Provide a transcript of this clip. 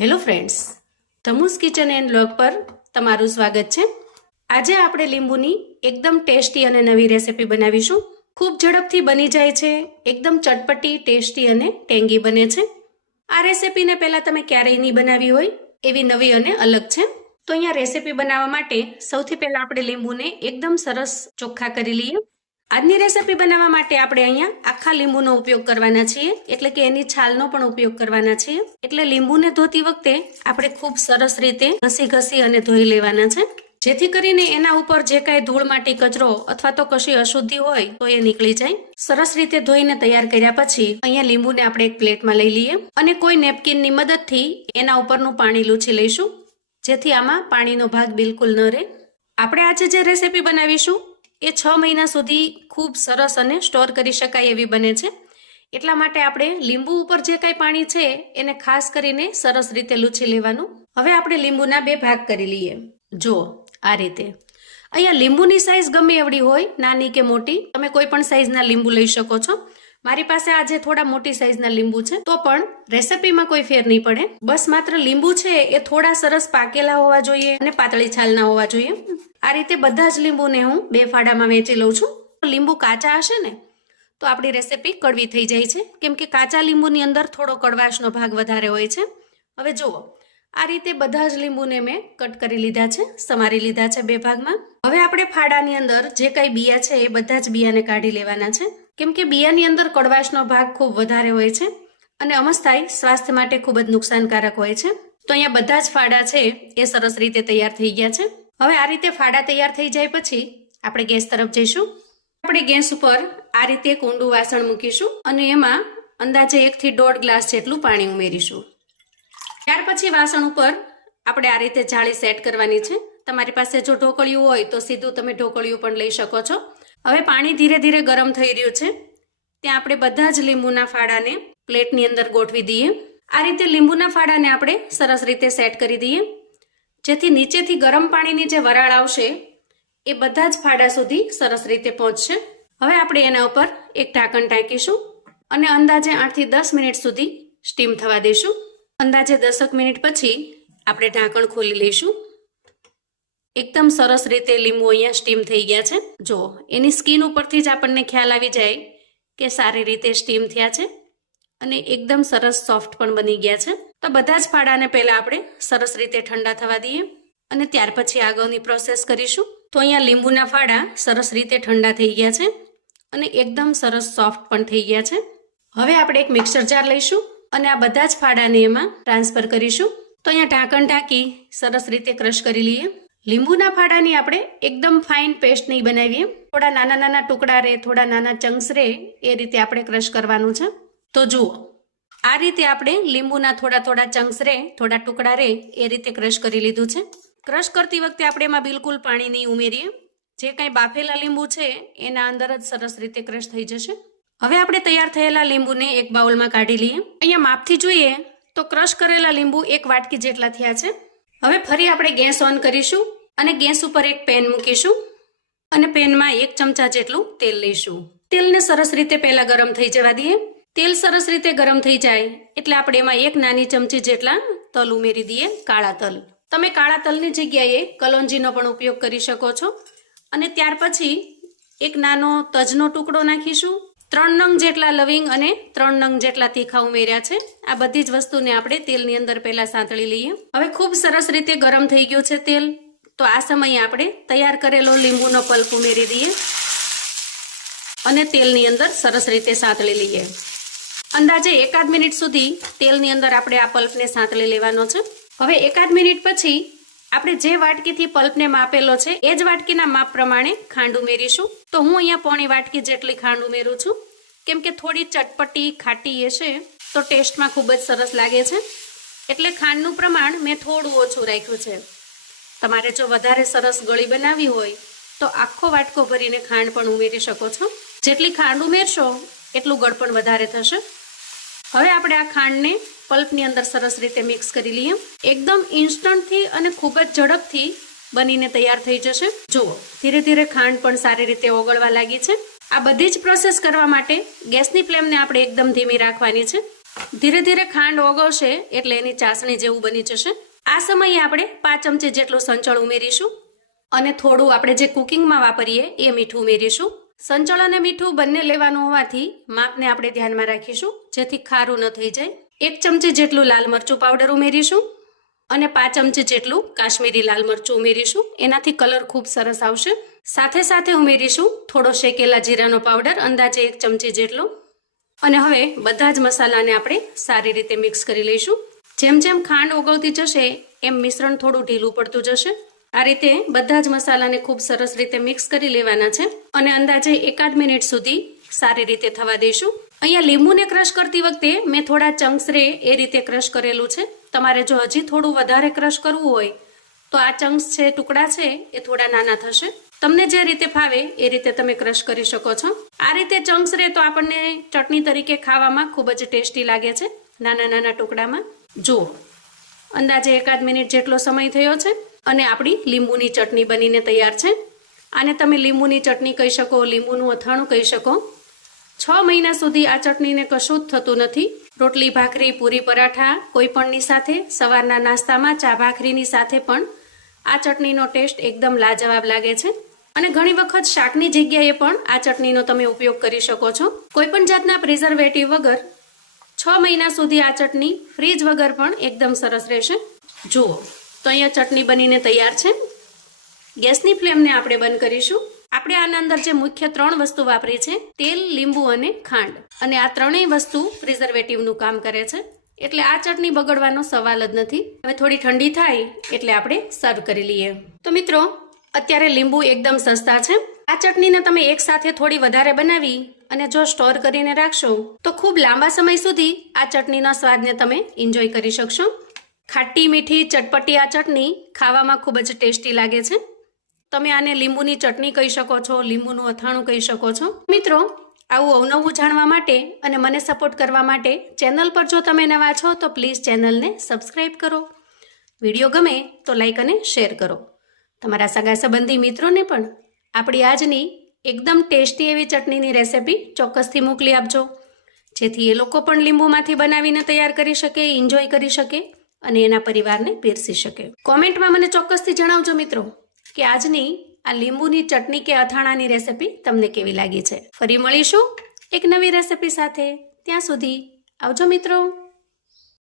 Hello friends તમુસ kitchen and blog પર તમારું સ્વાગત છે. આજે આપણે લીંબુની એકદમ ટેસ્ટી અને નવી રેસીપી બનાવીશું. ખૂબ ઝડપથી બની જાય છે, એકદમ ચટપટી, ટેસ્ટી અને ટેંગી બને છે. આ રેસિપીને પહેલાં તમે ક્યારેય નહીં બનાવી હોય, એવી નવી અને અલગ છે. તો અહીંયા રેસિપી બનાવવા માટે સૌથી પહેલાં આપણે લીંબુને એકદમ સરસ ચોખ્ખા કરી લઈએ. આજની રેસિપી બનાવવા માટે આપણે અહીંયા આખા લીંબુનો ઉપયોગ કરવાના છીએ, એટલે કે એની છાલનો પણ ઉપયોગ કરવાના છીએ. એટલે લીંબુને ધોતી વખતે આપણે ખૂબ સરસ રીતે ઘસી ઘસી અને ધોઈ લેવાના છે. જેથી કરીને એના ઉપર જે કાંઈ ધૂળ માટી, કચરો અથવા તો કશી અશુદ્ધિ હોય તો એ નીકળી જાય. સરસ રીતે ધોઈને તૈયાર કર્યા પછી અહીંયા લીંબુને આપણે એક પ્લેટમાં લઈ લઈએ અને કોઈ નેપકિનની મદદથી એના ઉપરનું પાણી લૂછી લઈશું, જેથી આમાં પાણીનો ભાગ બિલકુલ ન રહે. આપણે આજે જે રેસીપી બનાવીશું એ છ મહિના સુધી ખૂબ સરસ અને સ્ટોર કરી શકાય એવી બને છે. એટલા માટે આપણે લીંબુ ઉપર જે કાંઈ પાણી છે, એને ખાસ કરીને સરસ રીતે લૂછી લેવાનું. હવે આપણે લીંબુના બે ભાગ કરી લઈએ. જો, આ રીતે. અહીંયા લીંબુની સાઇઝ ગમે એવડી હોય, નાની કે મોટી, તમે કોઈ પણ સાઇઝના લીંબુ લઈ શકો છો. મારી પાસે આજે થોડા મોટી સાઈઝના લીંબુ છે, તો પણ રેસિપીમાં કોઈ ફેર નહીં પડે. બસ માત્ર લીંબુ છે, એ થોડા સરસ પાકેલા હોવા જોઈએ અને પાતળી છાલના હોવા જોઈએ. આ રીતે બધા જ લીંબુને હું બે ફાડામાં વેચી લઉં છું. લીંબુ કાચા હશે ને, તો આપણી રેસિપી કડવી થઈ જાય છે. કેમ કે કાચા લીંબુની અંદર થોડો કડવાશનો ભાગ વધારે હોય છે. હવે જુઓ, આ રીતે બધા જ લીંબુને મેં કટ કરી લીધા છે, સમારી લીધા છે બે ભાગમાં. હવે આપણે ફાડાની અંદર જે કાંઈ બિયા છે, એ બધા જ બિયાને કાઢી લેવાના છે. કેમ કે બિયાની અંદર કડવાશનો ભાગ ખૂબ વધારે હોય છે અને અમસ્થાઈ સ્વાસ્થ્ય માટે ખૂબ જ નુકસાનકારક હોય છે. તો અહીંયા બધા જ ફાડા છે એ સરસ રીતે તૈયાર થઈ ગયા છે. હવે આ રીતે ફાડા તૈયાર થઈ જાય પછી આપણે ગેસ તરફ જઈશું. આપણે ગેસ ઉપર આ રીતે કુંડું વાસણ મૂકીશું અને એમાં અંદાજે એકથી દોઢ ગ્લાસ જેટલું પાણી ઉમેરીશું. ત્યાર પછી વાસણ ઉપર આપણે આ રીતે જાળી સેટ કરવાની છે. તમારી પાસે જો ઢોકળિયું હોય તો સીધું તમે ઢોકળિયું પણ લઈ શકો છો. હવે પાણી ધીરે ધીરે ગરમ થઈ રહ્યું છે. ત્યાં આપણે બધા જ લીંબુના ફાડાને પ્લેટની અંદર ગોઠવી દઈએ. આ રીતે લીંબુના ફાડાને આપણે સરસ રીતે સેટ કરી દઈએ. જેથી નીચેથી ગરમ પાણીની જે વરાળ આવશે, એ બધા જ ફાડા સુધી સરસ રીતે પહોંચશે. હવે આપણે એના ઉપર એક ઢાંકણ ટાંકીશું અને અંદાજે આઠથી દસ મિનિટ સુધી સ્ટીમ થવા દઈશું. અંદાજે દસક મિનિટ પછી આપણે ઢાંકણ ખોલી લઈશું. એકદમ સરસ રીતે લીંબુ અહીંયા સ્ટીમ થઈ ગયા છે. જો, એની સ્કીન ઉપરથી જ આપણને ખ્યાલ આવી જાય કે સારી રીતે સ્ટીમ થયા છે અને એકદમ સરસ સોફ્ટ પણ બની ગયા છે. તો બધા જ ફાડાને પહેલાં આપણે સરસ રીતે ઠંડા થવા દઈએ અને ત્યાર પછી આગળની પ્રોસેસ કરીશું. તો અહીંયા લીંબુના ફાડા સરસ રીતે ઠંડા થઈ ગયા છે અને એકદમ સરસ સોફ્ટ પણ થઈ ગયા છે. હવે આપણે એક મિક્સર જાર લઈશું અને આ બધા જ ફાડાને એમાં ટ્રાન્સફર કરીશું. તો અહીંયા ઢાંકણ ઢાંકી સરસ રીતે ક્રશ કરી લઈએ. લીંબુના ફાડાની આપણે એકદમ ફાઇન પેસ્ટ નહીં બનાવીએ. થોડા નાના નાના ટુકડા રહે થોડા નાના ચંક્સ રહે એ રીતે આપણે ક્રશ કરવાનું છે. તો જુઓ, આ રીતે આપણે લીંબુના થોડા થોડા ચંક્સ રહે થોડા ટુકડા રહે એ રીતે ક્રશ કરી લીધું છે. ક્રશ કરતી વખતે આપણે એમાં બિલકુલ પાણી નહીં ઉમેરીએ. જે કાંઈ બાફેલા લીંબુ છે, એના અંદર જ સરસ રીતે ક્રશ થઈ જશે. હવે આપણે તૈયાર થયેલા લીંબુને એક બાઉલમાં કાઢી લઈએ. અહીંયા માપથી જોઈએ, તો ક્રશ કરેલા લીંબુ એક વાટકી જેટલા થયા છે. હવે ફરી આપણે ગેસ ઓન કરીશું. અને ગેસ ઉપર એક પેન મૂકીશું અને પેનમાં એક ચમચા જેટલું તેલ લઈશું. તેલને સરસ રીતે પહેલા ગરમ થઈ જવા દઈએ. તેલ સરસ રીતે ગરમ થઈ જાય એટલે આપણે એમાં એક નાની ચમચી જેટલા તલ ઉમેરી દઈએ, કાળા તલ. તમે કાળા તલની જગ્યાએ કલોંજીનો પણ ઉપયોગ કરી શકો છો. અને ત્યાર પછી એક નાનો તજનો ટુકડો નાખીશું. ત્રણ નંગ જેટલા લવિંગ અને ત્રણ નંગ જેટલા તીખા ઉમેર્યા છે. આ બધી જ વસ્તુને આપણે તેલની અંદર પહેલા સાંતળી લઈએ. હવે ખૂબ સરસ રીતે ગરમ થઈ ગયું છે તેલ. તો આ સમયે આપણે તૈયાર કરેલો લીંબુનો પલ્પ ઉમેરી દઈએ અને તેલની અંદર સરસ રીતે સાંતળી લઈએ. અંદાજે એકાદ મિનિટ સુધી તેલની અંદર આપણે આ પલ્પને સાંતળી લેવાનો છે. હવે એકાદ મિનિટ પછી આપણે જે વાટકીથી પલ્પને માપેલો છે, એ જ વાટકીના માપ પ્રમાણે ખાંડ ઉમેરીશું. તો હું અહીંયા પોણી વાટકી જેટલી ખાંડ ઉમેરું છું. કેમ કે થોડી ચટપટી, ખાટી હશે તો ટેસ્ટમાં ખૂબ જ સરસ લાગે છે. એટલે ખાંડનું પ્રમાણ મેં થોડું ઓછું રાખ્યું છે. તમારે જો વધારે સરસ ગળી બનાવવી હોય, તો આખો વાટકો ભરીને ખાંડ પણ ઉમેરી શકો છો. જેટલી ખાંડ ઉમેરશો, એટલું ગળ પણ વધારે થશે. હવે આપણે આ ખાંડને પલ્પની અંદર સરસ રીતે મિક્સ કરી લઈએ. એકદમ ઇન્સ્ટન્ટથી અને ખૂબ જ ઝડપથી બનીને તૈયાર થઈ જશે. જુઓ, ધીરે ધીરે ખાંડ પણ સારી રીતે ઓગળવા લાગી છે. આ બધી જ પ્રોસેસ કરવા માટે ગેસની ફ્લેમને આપણે એકદમ ધીમી રાખવાની છે. ધીરે ધીરે ખાંડ ઓગળશે એટલે એની ચાસણી જેવું બની જશે. આ સમયે આપણે પાંચ ચમચી જેટલું સંચળ ઉમેરીશું અને થોડું આપણે જે કુકિંગમાં વાપરીએ એ મીઠું ઉમેરીશું. સંચળ અને મીઠું બંને લેવાનું હોવાથી માપને આપણે ધ્યાનમાં રાખીશું, જેથી ખારું ન થઈ જાય. એક ચમચી જેટલું લાલ મરચું પાવડર ઉમેરીશું અને પાંચ ચમચી જેટલું કાશ્મીરી લાલ મરચું ઉમેરીશું. એનાથી કલર ખૂબ સરસ આવશે. સાથે સાથે ઉમેરીશું થોડો શેકેલા જીરાનો પાવડર, અંદાજે એક ચમચી જેટલો. અને હવે બધા જ મસાલાને આપણે સારી રીતે મિક્સ કરી લઈશું. જેમ જેમ ખાંડ ઓગળતી જશે, એમ મિશ્રણ થોડું ઢીલું પડતું જશે. આ રીતે બધા જ મસાલાને ખૂબ સરસ રીતે મિક્સ કરી લેવાના છે અને અંદાજે એકાદ મિનિટ સુધી સારી રીતે થવા દઈશું. અહીંયા લીંબુને ક્રશ કરતી વખતે મેં થોડા ચંક્સ રે એ રીતે ક્રશ કરેલું છે. તમારે જો હજી થોડું વધારે ક્રશ કરવું હોય, તો આ ચંક્સ છે, ટુકડા છે, એ થોડા નાના થશે. તમને જે રીતે ફાવે એ રીતે તમે ક્રશ કરી શકો છો. આ રીતે ચંક્સ રે તો આપણને ચટણી તરીકે ખાવામાં ખૂબ જ ટેસ્ટી લાગે છે, નાના નાના ટુકડામાં. જુઓ. અંદાજે એકાદ મિનિટ જેટલો સમય થયો છે અને આપણી લીંબુની ચટણી બનીને તૈયાર છે. આને તમે લીંબુની ચટણી કહી શકો, લીંબુનું અથાણું કહી શકો. છ મહિના સુધી આ ચટણીને કશું જ થતું નથી. રોટલી, ભાખરી, પૂરી, પરાઠા કોઈ પણની સાથે, સવારના નાસ્તામાં ચા, ભાખરીની સાથે પણ આ ચટણીનો ટેસ્ટ એકદમ લાજવાબ લાગે છે. અને ઘણી વખત શાકની જગ્યાએ પણ આ ચટણીનો તમે ઉપયોગ કરી શકો છો. કોઈ પણ જાતના પ્રિઝર્વેટિવ વગર છ મહિના સુધી આ ચટણી ફ્રીજ વગર પણ એકદમ સરસ રહેશે. જુઓ, તો અહીંયા ચટણી બનીને તૈયાર છે. ગેસની ફ્લેમને આપણે બંધ કરીશું. આપણે આના અંદર જે મુખ્ય ત્રણ વસ્તુ વાપરી છે, તેલ, લીંબુ અને ખાંડ. અને આ ત્રણેય વસ્તુ પ્રિઝર્વેટિવનું કામ કરે છે. એટલે આ ચટણી બગડવાનો સવાલ જ નથી. હવે થોડી ઠંડી થાય, એટલે આપણે સર્વ કરી લઈએ. તો મિત્રો, અત્યારે લીંબુ એકદમ સસ્તા છે. આ ચટણીને તમે એક સાથે થોડી વધારે બનાવી અને જો સ્ટોર કરીને રાખશો, તો ખૂબ લાંબા સમય સુધી આ ચટણીના સ્વાદને તમે એન્જોય કરી શકશો. ખાટી મીઠી ચટપટી આ ચટણી ખાવામાં ખૂબ જ ટેસ્ટી લાગે છે. તમે આને લીંબુની ચટણી કહી શકો છો, લીંબુનું અથાણું કહી શકો છો. મિત્રો, આવું અવનવું જાણવા માટે અને મને સપોર્ટ કરવા માટે ચેનલ પર જો તમે નવા છો, તો પ્લીઝ ચેનલને સબસ્ક્રાઈબ કરો. વીડિયો ગમે તો લાઈક અને શેર કરો. તમારા સગા સંબંધી મિત્રોને પણ આપણી આજની એકદમ ટેસ્ટી એવી ચટણીની રેસિપી ચોક્કસથી મોકલી આપજો. જેથી એ લોકો પણ લીંબુમાંથી બનાવીને તૈયાર કરી શકે એન્જોય કરી શકે અને એના પરિવારને પીરસી શકે. કોમેન્ટમાં મને ચોક્કસથી જણાવજો મિત્રો કે આજની આ લીંબુની ચટણી કે અથાણાની રેસિપી તમને કેવી લાગી છે. ફરી મળીશું એક નવી રેસિપી સાથે. ત્યાં સુધી આવજો મિત્રો.